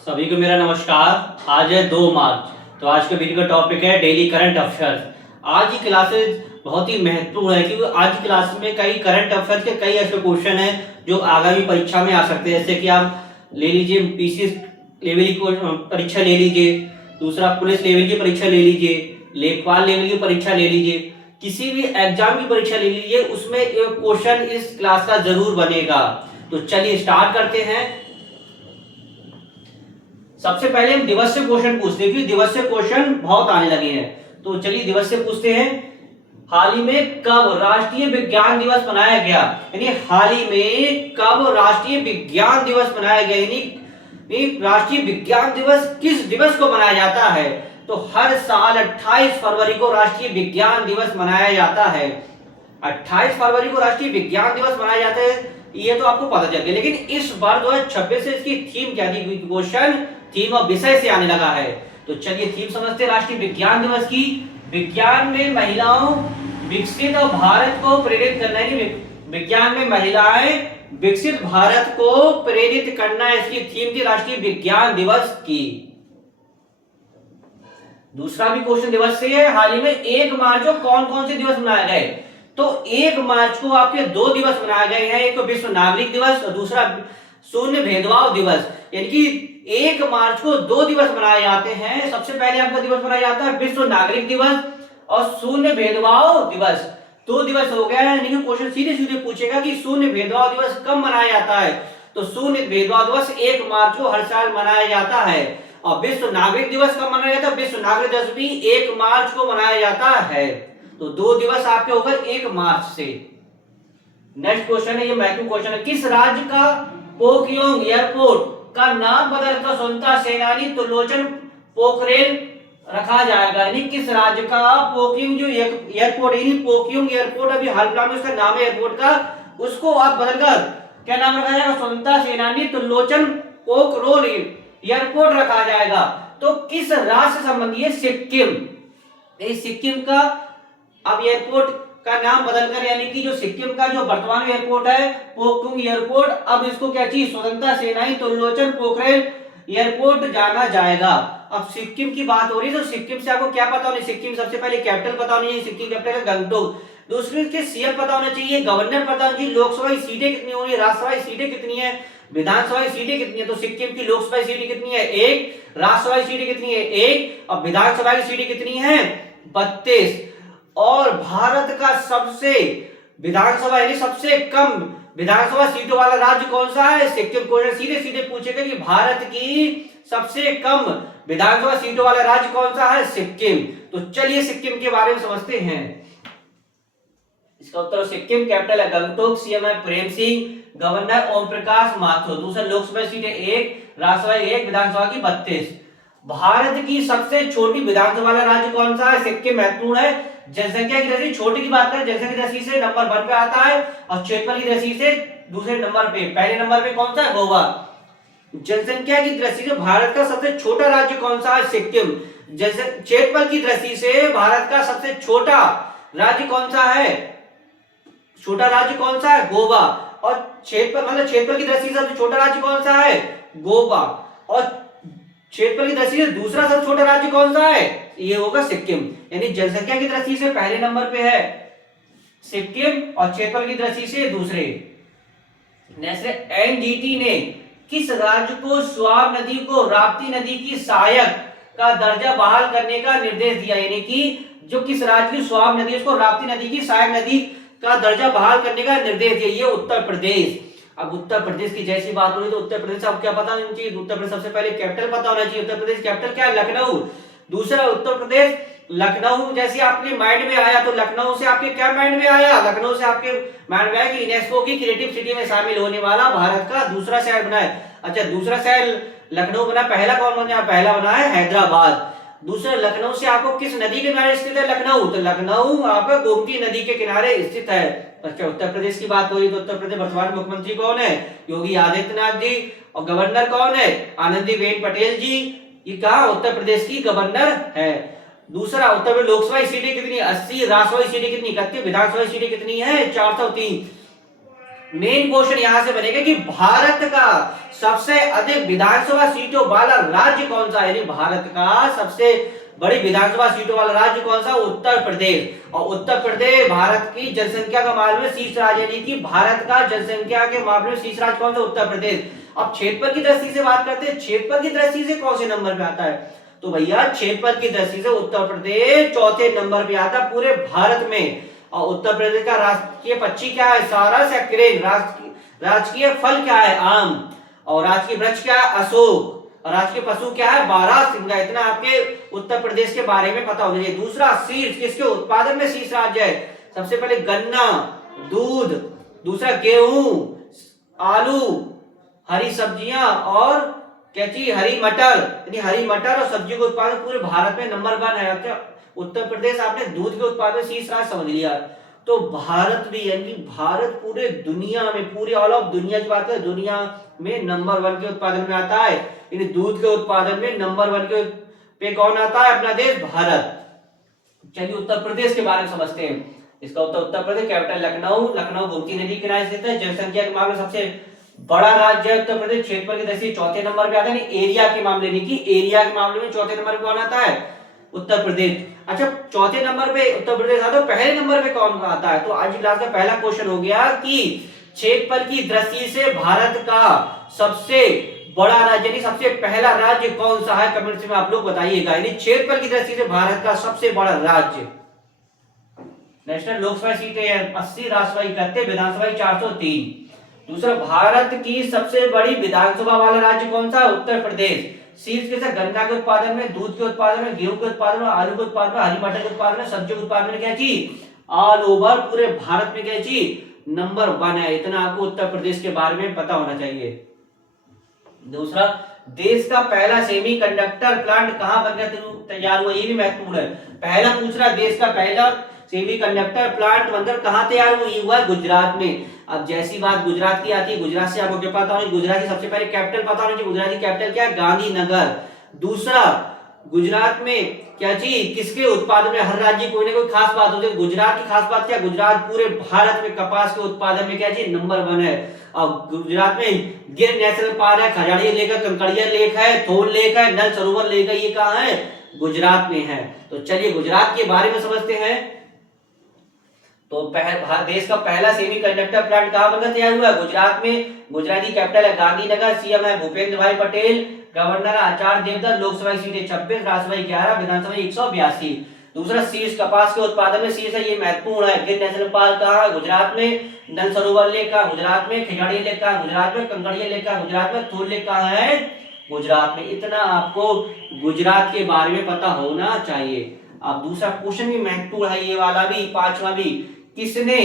सभी को मेरा नमस्कार। आज है 2 मार्च। तो आज के वीडियो का टॉपिक है डेली करंट अफेयर्स। आज की क्लासेस बहुत ही महत्वपूर्ण है क्योंकि आज की क्लास में कई करंट अफेयर्स के कई ऐसे क्वेश्चन हैं जो आगामी परीक्षा में आ सकते हैं। जैसे कि आप ले लीजिए पीसी लेवल की परीक्षा ले लीजिए, दूसरा पुलिस लेवल की परीक्षा ले लीजिए, लेखपाल लेवल की परीक्षा ले लीजिए, किसी भी एग्जाम की परीक्षा ले लीजिए, उसमें क्वेश्चन इस क्लास का जरूर बनेगा। तो चलिए स्टार्ट करते हैं। सबसे पहले हम दिवस से क्वेश्चन पूछते हैं क्योंकि दिवस से क्वेश्चन बहुत आने लगे हैं। तो चलिए दिवस से पूछते हैं। हाल ही में कब राष्ट्रीय विज्ञान दिवस मनाया गया? यानी हाल ही में कब राष्ट्रीय विज्ञान दिवस मनाया गया? यानी राष्ट्रीय विज्ञान दिवस किस दिवस को मनाया जाता है? तो हर साल 28 फरवरी को राष्ट्रीय विज्ञान दिवस मनाया जाता है। 28 फरवरी को राष्ट्रीय विज्ञान दिवस मनाया जाता है, ये तो आपको पता चल गया। लेकिन इस बार 2026 से इसकी थीम क्या थी? क्वेश्चन थीम और विषय से आने लगा है। तो चलिए थीम समझते हैं राष्ट्रीय विज्ञान दिवस की। विज्ञान में महिलाओं विकसित और भारत को प्रेरित करना है। विज्ञान में महिलाएं विकसित भारत को प्रेरित करना इसकी थीम थी राष्ट्रीय विज्ञान दिवस की। दूसरा भी क्वेश्चन दिवस से है। हाल ही में 1 मार्च को कौन कौन से दिवस मनाए गए? तो 1 मार्च को आपके 2 दिवस मनाए गए हैं। एक तो विश्व नागरिक दिवस और दूसरा शून्य भेदभाव दिवस। यानी कि 1 मार्च को 2 दिवस मनाए जाते हैं। सबसे पहले आपका दिवस मनाया जाता है विश्व नागरिक दिवस और शून्य भेदभाव दिवस। 2 दिवस हो गया है। लेकिन क्वेश्चन सीधे सीधे पूछेगा कि शून्य भेदभाव दिवस कब मनाया जाता है? तो शून्य भेदभाव दिवस 1 मार्च को हर साल मनाया जाता है। और विश्व नागरिक दिवस कब मनाया जाता है? विश्व नागरिक दिवस भी 1 मार्च को मनाया जाता है। तो 2 दिवस आपके हो गए 1 मार्च से। नेक्स्ट क्वेश्चन है, ये महत्वपूर्ण क्वेश्चन है। किस राज्य का पोखयोंग एयरपोर्ट का नाम बदलकर स्वतंत्रता सेनानी त्रिलोचन पोखरेल रखा जाएगा? यानी किस राज्य का पोखयोंग जो एयरपोर्ट है, पोखयोंग एयरपोर्ट अभी हाल फिलहाल में उसका नाम है एयरपोर्ट का, उसको आप बदलकर क्या नाम रखा जाएगा? स्वतंत्रता सेनानी त्रिलोचन पोखरोल एयरपोर्ट रखा जाएगा। तो किस राज्य से संबंधी है? सिक्किम। सिक्किम का अब एयरपोर्ट का नाम बदलकर, यानी कि जो सिक्किम का जो वर्तमान एयरपोर्ट है पोखयोंग एयरपोर्ट, अब इसको क्या चाहिए? स्वतंत्रता सेनानी त्रिलोचन पोखरेल एयरपोर्ट जाना जाएगा। अब सिक्किम की बात हो रही है तो सिक्किम से आपको क्या पता होनी? सिक्किम सबसे पहले कैपिटल पता होनी चाहिए। सिक्किम कैपिटल है गंगटोक। दूसरी के सीएम पता होना चाहिए, गवर्नर पता होना चाहिए, लोकसभा की सीटें कितनी होंगी, राज्यसभा की सीटें कितनी है, विधानसभा की सीटें कितनी है। तो सिक्किम की लोकसभा की सीटें कितनी है? 1। राज्यसभा की सीटें कितनी है? 1। और विधानसभा की सीटें कितनी है? 32। और भारत का सबसे विधानसभा यानी सबसे कम विधानसभा सीटों वाला राज्य कौन सा है? सिक्किम। क्वेश्चन सीधे सीधे पूछेगा कि भारत की सबसे कम विधानसभा सीटों वाला राज्य कौन सा है? सिक्किम। तो चलिए सिक्किम के बारे में समझते हैं। इसका उत्तर सिक्किम, कैपिटल है गंगटोक, सीएम है प्रेम सिंह, गवर्नर ओम प्रकाश माथुर। दूसरा लोकसभा सीटें 1, राज्यसभा 1, विधानसभा की 32। भारत की सबसे छोटी विधानसभा वाला राज्य कौन सा है? सिक्किम महत्वपूर्ण है। जनसंख्या की दृष्टि छोटी की बात करें, जनसंख्या की दृष्टि से नंबर 1 पे आता है और क्षेत्रफल की दृष्टि से दूसरे नंबर पे। पहले नंबर पे कौन सा है? गोवा। जनसंख्या की दृष्टि से भारत का सबसे छोटा राज्य कौन सा है? सिक्किम। क्षेत्रफल की दृष्टि से भारत का सबसे छोटा राज्य कौन सा है? छोटा राज्य कौन सा है? गोवा। और क्षेत्रफल की दृष्टि से सबसे छोटा राज्य कौन सा है? गोवा। और क्षेत्रफल की दृष्टि से दूसरा सबसे छोटा राज्य कौन सा है? ये होगा सिक्किम। यानी जनसंख्या की दृष्टि से पहले नंबर पे है सिक्किम और क्षेत्रफल की दृष्टि से दूसरे। नेक्स्ट एनजीटी ने किस राज्य को स्वाब नदी को राप्ती नदी की सहायक का दर्जा बहाल करने का निर्देश दिया? यानी कि जो किस राज्य की स्वाब नदी उसको राप्ती नदी की सहायक नदी का दर्जा बहाल करने का निर्देश दिया? ये उत्तर प्रदेश। अब उत्तर प्रदेश की जैसी बात हो रही तो उत्तर प्रदेश आपको क्या पता होना चाहिए? उत्तर प्रदेश सबसे पहले कैपिटल पता होना चाहिए। उत्तर प्रदेश कैपिटल क्या है? लखनऊ। दूसरा उत्तर प्रदेश लखनऊ जैसे आपके माइंड में आया तो लखनऊ से आपके क्या माइंड में आया? लखनऊ से आपके माइंड में आया कि यूनेस्को की क्रिएटिव सिटी में शामिल होने वाला भारत का दूसरा शहर बना है। अच्छा, दूसरा शहर लखनऊ बना, पहला कौन बना? पहला बना है हैदराबाद। दूसरा लखनऊ से आपको किस नदी के किनारे स्थित है? लखनऊ। तो लखनऊ आपका गोमती नदी के किनारे स्थित है। अच्छा, उत्तर प्रदेश की बात हो रही तो उत्तर प्रदेश वर्तमान मुख्यमंत्री कौन है? योगी आदित्यनाथ जी। और गवर्नर कौन है? आनंदीबेन पटेल जी। ये कहा उत्तर प्रदेश की गवर्नर है। दूसरा उत्तर प्रदेश लोकसभा सीटें कितनी? 80। राज्यसभा सीटें कितनी? 31। विधानसभा सीटें कितनी है? 403। मेन क्वेश्चन यहां से बनेगा कि भारत का सबसे अधिक विधानसभा सीटों वाला राज्य कौन सा है, यानी भारत का सबसे बड़ी विधानसभा सीटों वाला राज्य कौन सा, उत्तर प्रदेश। और उत्तर प्रदेश भारत की जनसंख्या का मामले में शीर्ष राज्य, यानी कि भारत का जनसंख्या के मामले में शीर्ष राज्य कौन सा, उत्तर प्रदेश। अब क्षेत्रफल की दृष्टि से बात करते हैं, क्षेत्रफल की दृष्टि से कौन से नंबर पे आता है, तो भैया क्षेत्रफल की दृष्टि से उत्तर प्रदेश चौथे नंबर पे आता है पूरे भारत में। और उत्तर प्रदेश का राष्ट्रीय पक्षी क्या है, सारस या क्रेन। राजकीय फल क्या है, आम। और राजकीय वृक्ष क्या है, अशोक। और राजकीय पशु क्या है, बारहसिंगा। इतना आपके उत्तर प्रदेश के बारे में पता होना चाहिए। दूसरा, शीर्ष किसके उत्पादन में शीर्ष राज्य है, सबसे पहले गन्ना, दूध, दूसरा गेहूं, आलू, हरी सब्जियां और क्या चीज, हरी मटर। यानी हरी मटर और सब्जी के उत्पादन पूरे भारत में नंबर 1 है। क्या उत्तर प्रदेश, आपने दूध के उत्पादन में शीर्ष राज्य समझ लिया। तो भारत भी, यानी भारत पूरे दुनिया में, पूरी ऑल ऑफ दुनिया की बात करें, दुनिया में नंबर 1 के उत्पादन में आता है। यानी दूध के उत्पादन में नंबर 1 के पे कौन आता है, अपना देश भारत। चलिए उत्तर प्रदेश के बारे में समझते हैं। इसका उत्तर प्रदेश, कैपिटल लखनऊ, लखनऊ गोमती नदी के किनारे स्थित है। जनसंख्या के मामले में सबसे बड़ा राज्य है उत्तर प्रदेश। क्षेत्रफल की दृष्टि चौथे नंबर पे आता है। एरिया के मामले में, एरिया के मामले में चौथे नंबर पे कौन आता है, उत्तर प्रदेश। अच्छा, चौथे नंबर पे उत्तर प्रदेश आता है, पहले नंबर पे कौन आता है, तो आज क्लास का पहला क्वेश्चन हो गया कि क्षेत्रफल की दृष्टि से भारत का सबसे बड़ा राज्य, यानी सबसे पहला राज्य कौन सा है, कमेंट्स में आप लोग बताइएगा। यानी क्षेत्रफल की दृष्टि से भारत का सबसे बड़ा राज्य। नेशनल लोकसभा सीटें 80, राज्यसभा 71, विधानसभा 403। दूसरा, भारत की सबसे बड़ी विधानसभा वाला राज्य कौन सा, उत्तर प्रदेश। शीर्ष के साथ गन्ना के उत्पादन में, दूध के उत्पादन में, गेहूं के उत्पादन में, आलू के उत्पादन में, हरी मटर के उत्पादन में, सब्जियों के उत्पादन में क्या चीज, ऑल ओवर पूरे भारत में क्या चीज नंबर 1 है। इतना आपको उत्तर प्रदेश के बारे में पता होना चाहिए। दूसरा, देश का पहला सेमीकंडक्टर प्लांट कहां बनकर तैयार हुआ, ये भी महत्वपूर्ण है। पहला पूछ रहा, देश का पहला सेमीकंडक्टर प्लांट बनकर कहां तैयार हुआ, ये हुआ गुजरात में। अब जैसी बात गुजरात की आती है, गुजरात से आपको क्या पता होना, गुजरात की सबसे पहले कैपिटल पता होना चाहिए। गुजरात की कैपिटल क्या है, गांधीनगर। दूसरा, गुजरात में क्या चीज, किसके उत्पादन में, हर राज्य कोई ना कोई खास बात होती है। गुजरात की खास बात क्या, गुजरात पूरे भारत में कपास के उत्पादन में क्या चीज नंबर 1 है। और गुजरात में गिर नेशनल पार्क है, खजाड़िया लेक है, कंकड़िया लेक है, थोल लेक है, नल सरोवर लेक है, ये कहाँ है, गुजरात में है। तो चलिए गुजरात के बारे में समझते हैं। तो देश का पहला सेमीकंडक्टर प्लांट कहां बनकर तैयार हुआ, गुजरात में। गुजरात की कैपिटल है गांधीनगर। सीएम है भूपेंद्र भाई पटेल। गवर्नर आचार्य देवव्रत। लोकसभा सीटें 26, राज्यसभा 11, विधानसभा 182। दूसरा, शीर्ष कपास के उत्पादन में शीर्ष है, ये महत्वपूर्ण है। गिर नेशनल पार्क कहां है, गुजरात में। नल सरोवर लेक कहां, गुजरात में। खिजाड़िया लेक कहां, गुजरात में। कंकड़िया लेक कहां, गुजरात में। थोल लेक कहां है, गुजरात में। इतना आपको गुजरात के बारे में पता होना चाहिए। अब दूसरा क्वेश्चन भी महत्वपूर्ण है, ये वाला भी, पांचवा भी। किसने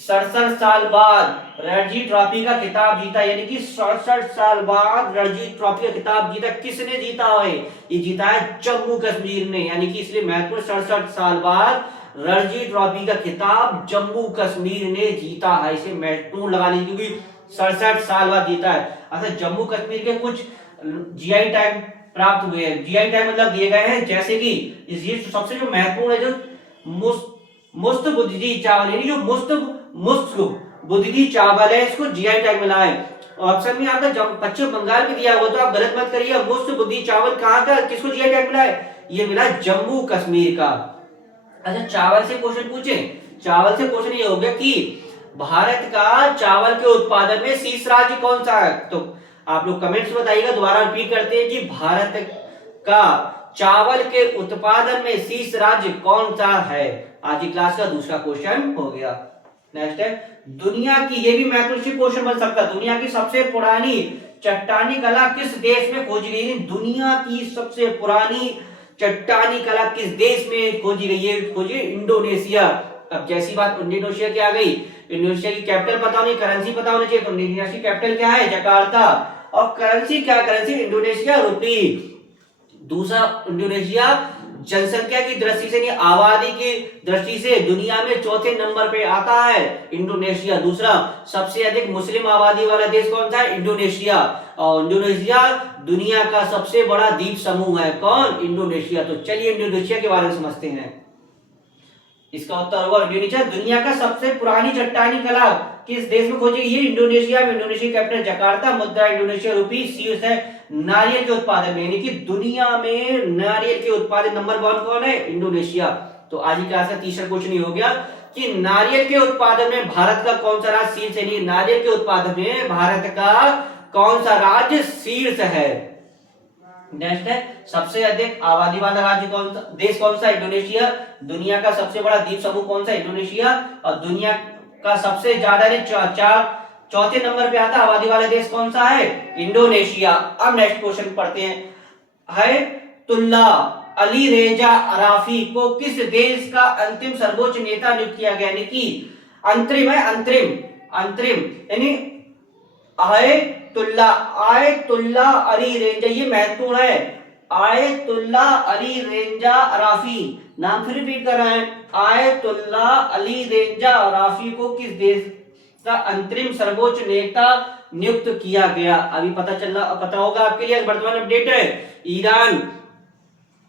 67 साल बाद रणजी ट्रॉफी का खिताब जीता, यानी कि 67 साल बाद रणजी ट्रॉफी का खिताब जीता, किसने जीता है, ये जीता है जम्मू कश्मीर ने। यानी कि इसलिए महत्वपूर्ण, 67 साल बाद रणजी ट्रॉफी का खिताब जम्मू कश्मीर ने जीता है। इसे महत्वपूर्ण लगा लीजिए क्योंकि 67 साल बाद जीता है। अच्छा, जम्मू कश्मीर के कुछ जीआई टैग प्राप्त हुए हैं। जीआई टैग मतलब दिए गए हैं, जैसे कि ये सबसे जो महत्वपूर्ण है, जो मुस्त बुद्धि चावल, यानी जो मुस्त बुद्धि चावल है, इसको जीआई टैग मिला है। ऑप्शन में आपका पश्चिम बंगाल में दिया हुआ, तो आप गलत मत करिए। मुस्त बुद्धि चावल कहां का, किसको जीआई टैग मिला है, ये मिला जम्मू कश्मीर का। अच्छा, चावल से क्वेश्चन पूछे, चावल से क्वेश्चन ये हो गया कि भारत का चावल के उत्पादन में शीर्ष राज्य कौन सा है, तो आप लोग कमेंट्स बताइएगा। दोबारा रिपीट करते हैं कि भारत का चावल के उत्पादन में शीर्ष राज्य कौन सा है। आज की क्लास का दूसरा क्वेश्चन हो गया। नेक्स्ट है, दुनिया की, ये भी महत्वपूर्ण क्वेश्चन बन सकता है, दुनिया की सबसे पुरानी चट्टानी कला किस देश में खोजी गई। दुनिया की सबसे पुरानी चट्टानी कला किस देश में खोजी गई है, खोजी इंडोनेशिया। अब जैसी बात इंडोनेशिया की आ गई, इंडोनेशिया की कैपिटल पता होनी, करेंसी पता होनी चाहिए। तो इंडोनेशिया की कैपिटल क्या है, जकार्ता। और करेंसी क्या, करेंसी इंडोनेशिया रुपी। दूसरा, इंडोनेशिया जनसंख्या की दृष्टि से, नहीं आबादी की दृष्टि से दुनिया में चौथे नंबर पे आता है इंडोनेशिया। दूसरा, सबसे अधिक मुस्लिम आबादी वाला देश कौन सा है, इंडोनेशिया। और इंडोनेशिया दुनिया का सबसे बड़ा द्वीप समूह है, कौन, इंडोनेशिया। तो चलिए इंडोनेशिया के बारे में समझते हैं। इसका उत्तर होगा इंडोनेशिया। दुनिया का सबसे पुरानी चट्टानी कला किस देश में खोजी गई? ये इंडोनेशिया में। इंडोनेशिया कैपिटल जकार्ता, मुद्रा इंडोनेशिया रूपी, शीर्ष है नारियल के उत्पादन में, यानी कि दुनिया में नारियल के उत्पादन नंबर 1 कौन है? इंडोनेशिया। तो आज की क्लास का तीसरा क्वेश्चन ये हो गया कि नारियल के उत्पादन में भारत का कौन सा राज्य शीर्ष है? नारियल के उत्पादन में भारत का कौन सा राज्य शीर्ष है? नेक्स्ट है, सबसे अधिक आबादी वाला राज्य कौन सा, देश कौन सा? इंडोनेशिया। दुनिया का सबसे बड़ा द्वीप समूह कौन सा? इंडोनेशिया। और दुनिया का सबसे ज्यादा चौथे नंबर पे आता आबादी वाला देश कौन सा है? इंडोनेशिया। अब नेक्स्ट क्वेश्चन पढ़ते हैं। हयतुल्ला अली रेजा अराफी को किस देश का अंतिम सर्वोच्च नेता नियुक्त किया गया? यानी कि अंतरिम है, अंतरिम यानी आयतुल्ला अली रेंजा, ये महत्वपूर्ण है। आयतुल्ला अली रेंजा अराफी, नाम फिर रिपीट कर रहे हैं। आयतुल्ला अली रेंजा अराफी को किस देश का अंतरिम सर्वोच्च नेता नियुक्त किया गया? अभी पता होगा आपके लिए, वर्तमान अपडेट है। ईरान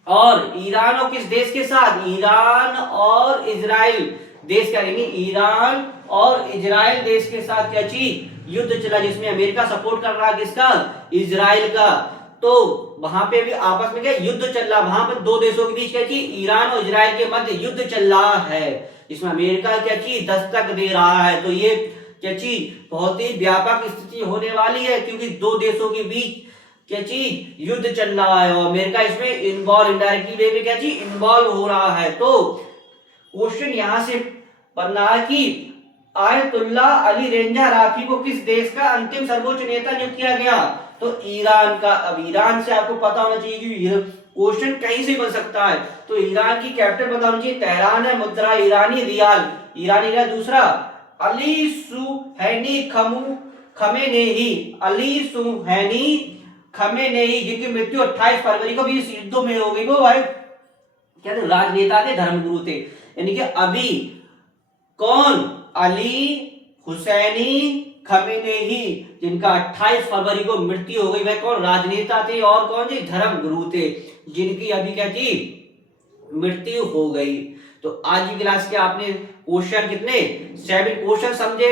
और किस देश के साथ? ईरान और इजराइल देश का, यानी ईरान और इजराइल देश के साथ क्या चीज? युद्ध चला, जिसमें अमेरिका सपोर्ट कर रहा है किसका? इजराइल का। तो वहां पे भी आपस में क्या युद्ध चल रहा, वहां पर दो देशों के बीच क्या चीज? ईरान और इजराइल के मध्य युद्ध चल रहा है, इसमें अमेरिका क्या चीज? दस्तक दे रहा है। तो ये क्या चीज? बहुत ही व्यापक स्थिति होने वाली है, क्योंकि दो देशों के बीच क्या चीज? युद्ध चल रहा है और अमेरिका इसमें इन्वॉल्व, इनडायरेक्टली वे में क्या चीज? इन्वॉल्व हो रहा है। तो क्वेश्चन यहां से बनना है कि आयतुल्ला अली रेंजा अराफी को किस देश का अंतिम सर्वोच्च नेता नियुक्त किया गया? तो ईरान का। अब ईरान से आपको पता होना चाहिए कि क्वेश्चन कहीं से बन सकता है। तो ईरान की कैपिटल पता होनी चाहिए, तेहरान है, मुद्रा ईरानी रियाल, ईरानी रियाल। दूसरा अली सुहैनी खमेनेही, अली सुहैनी खमेनेही, जिनकी मृत्यु 28 फरवरी को भी इस युद्धों में हो गई। वो भाई क्या थे? राजनेता थे, धर्मगुरु थे। यानी कि अभी कौन? अली हुसैनी खमेनेही, जिनका 28 फरवरी को मृत्यु हो गई। वह कौन? राजनेता थे और कौन थे? धर्म गुरु थे, जिनकी अभी क्या थी? मृत्यु हो गई। तो आज की क्लास के आपने क्वेश्चन कितने? 7 क्वेश्चन समझे।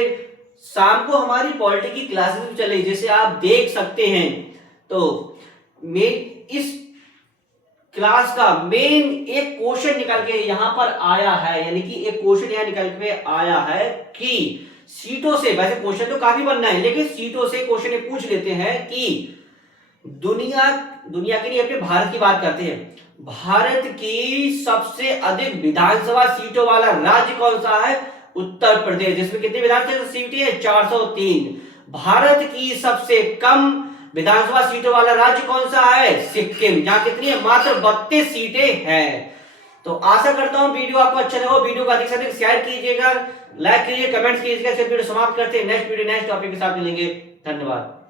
शाम को हमारी पॉलिटी की क्लासेस भी चले, जैसे आप देख सकते हैं। तो इस क्लास का मेन एक क्वेश्चन निकल के यहां पर आया है, यानी कि एक क्वेश्चन यहां निकल के आया है कि सीटों से, वैसे क्वेश्चन तो काफी बनना है, लेकिन सीटों से क्वेश्चन पूछ लेते हैं कि दुनिया की नहीं, अपने भारत की बात करते हैं। भारत की सबसे अधिक विधानसभा सीटों वाला राज्य कौन सा है? उत्तर प्रदेश, जिसमें कितनी विधानसभा सीटें हैं? 403। भारत की सबसे कम विधानसभा सीटों वाला राज्य कौन सा है? सिक्किम, जहां कितनी है? मात्र 32 सीटें हैं। तो आशा करता हूं वीडियो आपको अच्छा लगा। वीडियो को अधिक से अधिक शेयर कीजिएगा, लाइक कीजिए, कमेंट्स कीजिएगा। वीडियो समाप्त करते हैं। नेक्स्ट वीडियो नेक्स्ट टॉपिक के साथ मिलेंगे। धन्यवाद।